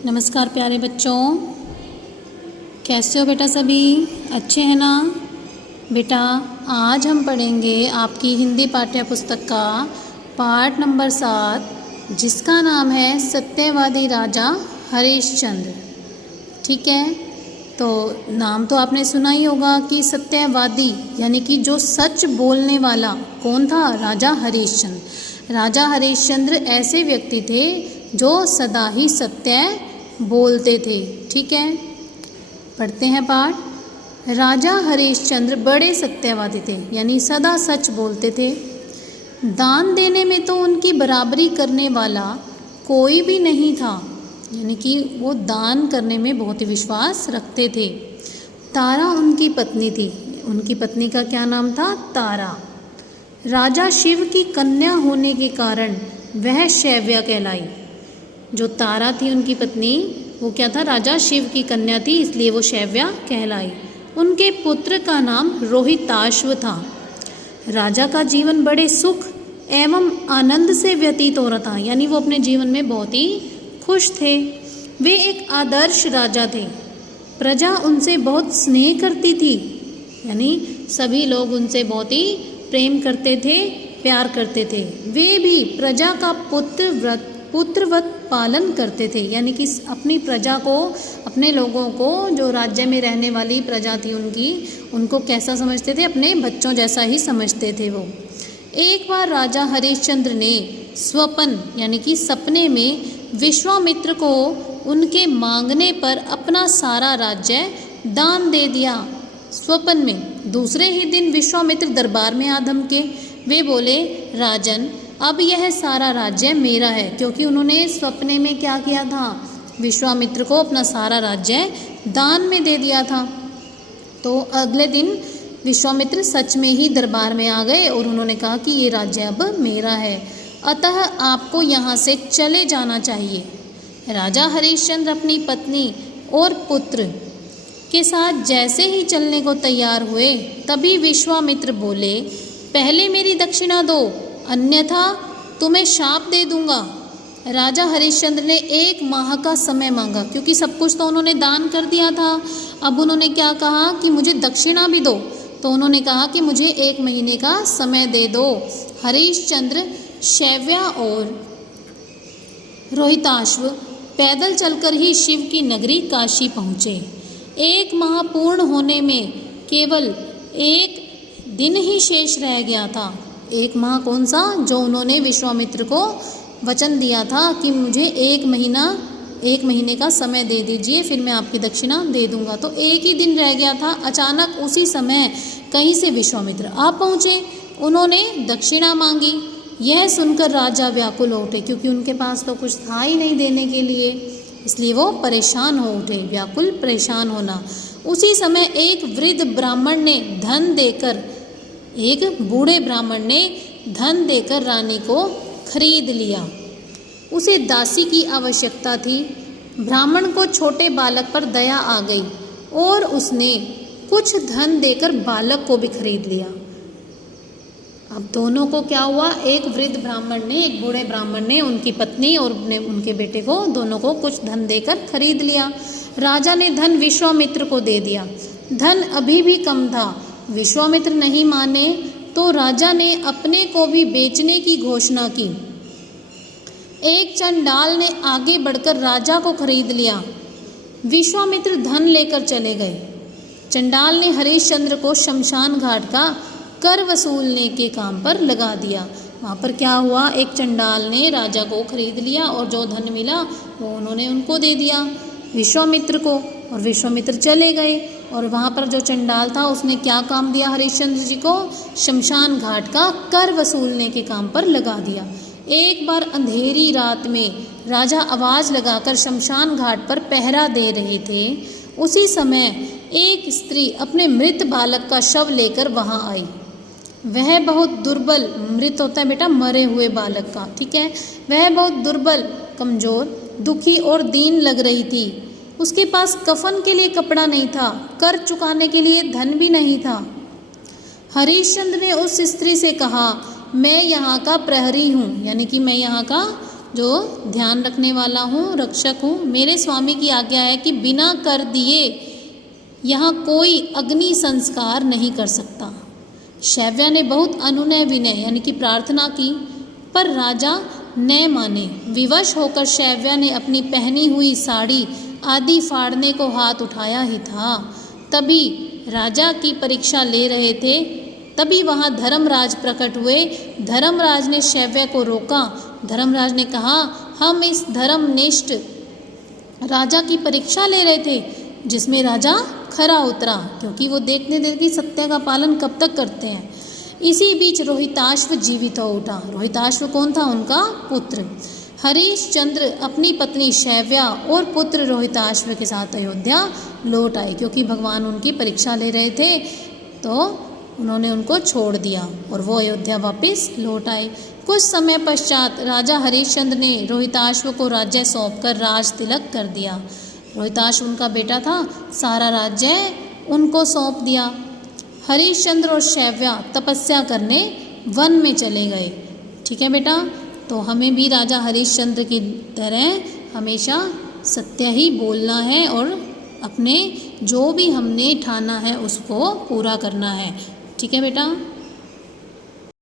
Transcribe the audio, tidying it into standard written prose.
नमस्कार प्यारे बच्चों, कैसे हो बेटा? सभी अच्छे हैं ना? बेटा आज हम पढ़ेंगे आपकी हिंदी पाठ्य पुस्तक का पाठ नंबर 7, जिसका नाम है सत्यवादी राजा हरिश्चंद्र। ठीक है, तो नाम तो आपने सुना ही होगा कि सत्यवादी यानी कि जो सच बोलने वाला कौन था? राजा हरिश्चंद्र। राजा हरिश्चंद्र ऐसे व्यक्ति थे जो सदा ही सत्य बोलते थे। ठीक है, पढ़ते हैं पाठ। राजा हरिश्चंद्र बड़े सत्यवादी थे, यानी सदा सच बोलते थे। दान देने में तो उनकी बराबरी करने वाला कोई भी नहीं था, यानी कि वो दान करने में बहुत ही विश्वास रखते थे। तारा उनकी पत्नी थी। उनकी पत्नी का क्या नाम था? तारा। राजा शिव की कन्या होने के कारण वह शैव्या कहलाई। जो तारा थी उनकी पत्नी, वो क्या था? राजा शिव की कन्या थी, इसलिए वो शैव्या कहलाई। उनके पुत्र का नाम रोहिताश्व था। राजा का जीवन बड़े सुख एवं आनंद से व्यतीत हो रहा था, यानी वो अपने जीवन में बहुत ही खुश थे। वे एक आदर्श राजा थे। प्रजा उनसे बहुत स्नेह करती थी, यानी सभी लोग उनसे बहुत ही प्रेम करते थे, प्यार करते थे। वे भी प्रजा का पुत्रवत पालन करते थे, यानी कि अपनी प्रजा को, अपने लोगों को, जो राज्य में रहने वाली प्रजा थी उनको कैसा समझते थे? अपने बच्चों जैसा ही समझते थे वो। एक बार राजा हरिश्चंद्र ने स्वप्न यानी कि सपने में विश्वामित्र को उनके मांगने पर अपना सारा राज्य दान दे दिया। स्वप्न में। दूसरे ही दिन विश्वामित्र दरबार में आ धमके। वे बोले, राजन, अब यह सारा राज्य मेरा है, क्योंकि उन्होंने सपने में क्या किया था? विश्वामित्र को अपना सारा राज्य दान में दे दिया था। तो अगले दिन विश्वामित्र सच में ही दरबार में आ गए और उन्होंने कहा कि ये राज्य अब मेरा है, अतः आपको यहाँ से चले जाना चाहिए। राजा हरिश्चंद्र अपनी पत्नी और पुत्र के साथ जैसे ही चलने को तैयार हुए, तभी विश्वामित्र बोले, पहले मेरी दक्षिणा दो, अन्यथा तुम्हें शाप दे दूंगा। राजा हरिश्चंद्र ने 1 माह का समय मांगा, क्योंकि सब कुछ तो उन्होंने दान कर दिया था। अब उन्होंने क्या कहा कि मुझे दक्षिणा भी दो, तो उन्होंने कहा कि मुझे 1 महीने का समय दे दो। हरिश्चंद्र, शैव्या और रोहिताश्व पैदल चलकर ही शिव की नगरी काशी पहुँचे। 1 माह पूर्ण होने में केवल 1 दिन ही शेष रह गया था। 1 माह कौन सा? जो उन्होंने विश्वामित्र को वचन दिया था कि मुझे 1 महीने का समय दे दीजिए, फिर मैं आपकी दक्षिणा दे दूंगा। तो 1 ही दिन रह गया था। अचानक उसी समय कहीं से विश्वामित्र आ पहुँचे। उन्होंने दक्षिणा मांगी। यह सुनकर राजा व्याकुल हो उठे, क्योंकि उनके पास तो कुछ था ही नहीं देने के लिए, इसलिए वो परेशान हो उठे। व्याकुल, परेशान होना। उसी समय एक बूढ़े ब्राह्मण ने धन देकर रानी को खरीद लिया। उसे दासी की आवश्यकता थी। ब्राह्मण को छोटे बालक पर दया आ गई और उसने कुछ धन देकर बालक को भी खरीद लिया। अब दोनों को क्या हुआ? एक बूढ़े ब्राह्मण ने उनकी पत्नी और उनके बेटे को, दोनों को कुछ धन देकर खरीद लिया। राजा ने धन विश्वामित्र को दे दिया। धन अभी भी कम था। विश्वामित्र नहीं माने तो राजा ने अपने को भी बेचने की घोषणा की। एक चंडाल ने आगे बढ़कर राजा को खरीद लिया। विश्वामित्र धन लेकर चले गए। चंडाल ने हरिश्चंद्र को शमशान घाट का कर वसूलने के काम पर लगा दिया। वहाँ पर क्या हुआ? एक चंडाल ने राजा को खरीद लिया और जो धन मिला वो उन्होंने उनको दे दिया, विश्वामित्र को, और विश्वामित्र चले गए। और वहाँ पर जो चंडाल था उसने क्या काम दिया हरिश्चंद्र जी को? शमशान घाट का कर वसूलने के काम पर लगा दिया। एक बार अंधेरी रात में राजा आवाज़ लगाकर शमशान घाट पर पहरा दे रहे थे। उसी समय एक स्त्री अपने मृत बालक का शव लेकर वहाँ आई। वह बहुत दुर्बल, मृत होता है बेटा मरे हुए बालक का, ठीक है। वह बहुत दुर्बल, कमज़ोर, दुखी और दीन लग रही थी। उसके पास कफन के लिए कपड़ा नहीं था, कर चुकाने के लिए धन भी नहीं था। हरिश्चंद्र ने उस स्त्री से कहा, मैं यहाँ का प्रहरी हूँ, यानी कि मैं यहाँ का जो ध्यान रखने वाला हूँ, रक्षक हूँ। मेरे स्वामी की आज्ञा है कि बिना कर दिए यहाँ कोई अग्नि संस्कार नहीं कर सकता। शैव्या ने बहुत अनुनय विनय यानी कि प्रार्थना की, पर राजा न माने। विवश होकर शैव्या ने अपनी पहनी हुई साड़ी आदि फाड़ने को हाथ उठाया ही था। तभी राजा की परीक्षा ले रहे थे, तभी वहाँ धर्मराज प्रकट हुए। धर्मराज ने शैव्या को रोका। धर्मराज ने कहा, हम इस धर्मनिष्ठ राजा की परीक्षा ले रहे थे, जिसमें राजा खरा उतरा, क्योंकि वो देखते थे कि सत्य का पालन कब तक करते हैं। इसी बीच रोहिताश्व जीवित हो उठा। रोहिताश्व कौन था? उनका पुत्र। हरिश्चंद्र अपनी पत्नी शैव्या और पुत्र रोहिताश्व के साथ अयोध्या लौट आए, क्योंकि भगवान उनकी परीक्षा ले रहे थे, तो उन्होंने उनको छोड़ दिया और वो अयोध्या वापस लौट आए। कुछ समय पश्चात राजा हरिश्चंद्र ने रोहिताश्व को राज्य सौंपकर राज तिलक कर दिया। रोहिताश्व उनका बेटा था, सारा राज्य उनको सौंप दिया। हरिश्चंद्र और शैव्या तपस्या करने वन में चले गए। ठीक है बेटा, तो हमें भी राजा हरिश्चंद्र की तरह हमेशा सत्य ही बोलना है और अपने जो भी हमने ठाना है उसको पूरा करना है। ठीक है बेटा।